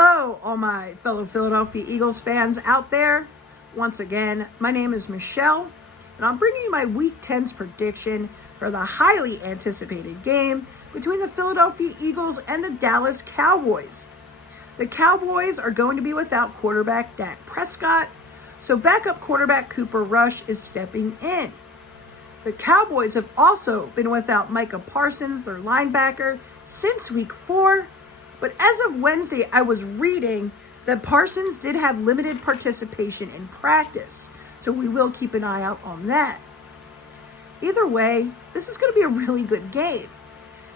Hello, all my fellow Philadelphia Eagles fans out there. Once again, my name is Michelle, and I'm bringing you my Week 10's prediction for the highly anticipated game between the Philadelphia Eagles and the Dallas Cowboys. The Cowboys are going to be without quarterback Dak Prescott, so backup quarterback Cooper Rush is stepping in. The Cowboys have also been without Micah Parsons, their linebacker, since Week 4, but as of Wednesday, I was reading that Parsons did have limited participation in practice, so we will keep an eye out on that. Either way, this is going to be a really good game,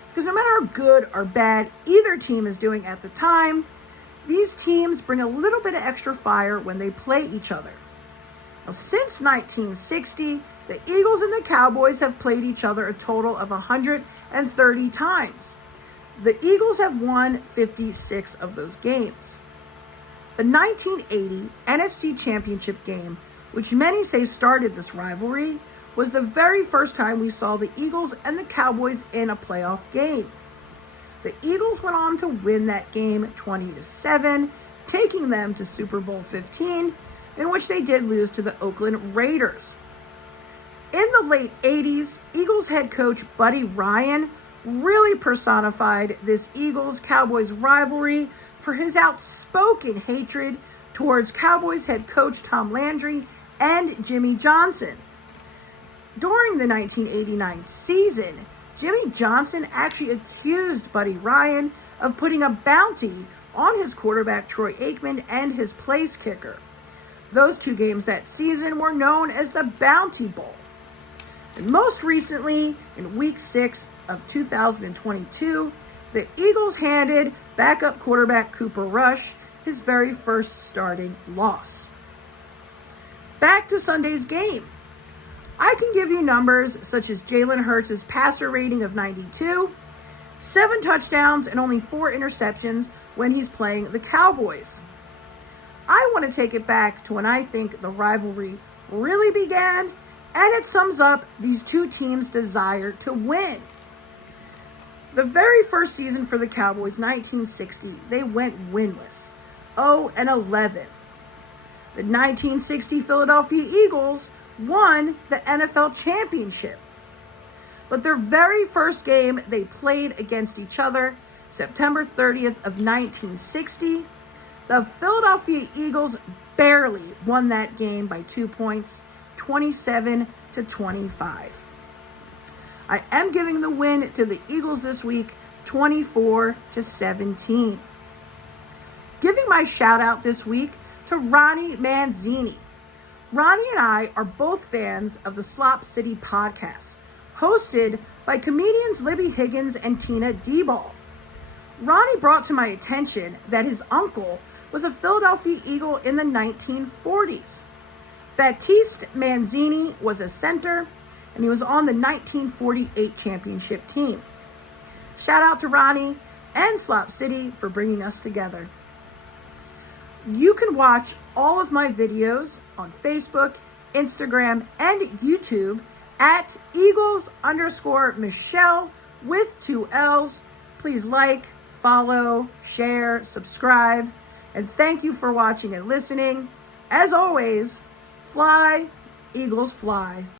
because no matter how good or bad either team is doing at the time, these teams bring a little bit of extra fire when they play each other. Now, since 1960, the Eagles and the Cowboys have played each other a total of 130 times. The Eagles have won 56 of those games. The 1980 NFC Championship game, which many say started this rivalry, was the very first time we saw the Eagles and the Cowboys in a playoff game. The Eagles went on to win that game 20-7, taking them to Super Bowl 15, in which they did lose to the Oakland Raiders. In the late 80s, Eagles head coach Buddy Ryan really personified this Eagles-Cowboys rivalry for his outspoken hatred towards Cowboys head coach Tom Landry and Jimmy Johnson. During the 1989 season, Jimmy Johnson actually accused Buddy Ryan of putting a bounty on his quarterback Troy Aikman and his place kicker. Those two games that season were known as the Bounty Bowl. And most recently, in Week 6 of 2022, the Eagles handed backup quarterback Cooper Rush his very first starting loss. Back to Sunday's game. I can give you numbers such as Jalen Hurts' passer rating of 92, 7 touchdowns, and only 4 interceptions when he's playing the Cowboys. I want to take it back to when I think the rivalry really began, and it sums up these two teams' desire to win. The very first season for the Cowboys, 1960, they went winless, 0-11. The 1960 Philadelphia Eagles won the NFL championship. But their very first game they played against each other, September 30th of 1960, the Philadelphia Eagles barely won that game by 2 points, 27-25. I am giving the win to the Eagles this week, 24-17. Giving my shout out this week to Ronnie Manzini. Ronnie and I are both fans of the Slop City podcast, hosted by comedians Libby Higgins and Tina Deball. Ronnie brought to my attention that his uncle was a Philadelphia Eagle in the 1940s. Baptiste Manzini was a center, and he was on the 1948 championship team. Shout out to Ronnie and Slop City for bringing us together. You can watch all of my videos on Facebook, Instagram, and YouTube at Eagles_Michelle with 2 L's. Please like, follow, share, subscribe, and thank you for watching and listening. As always, fly, Eagles fly.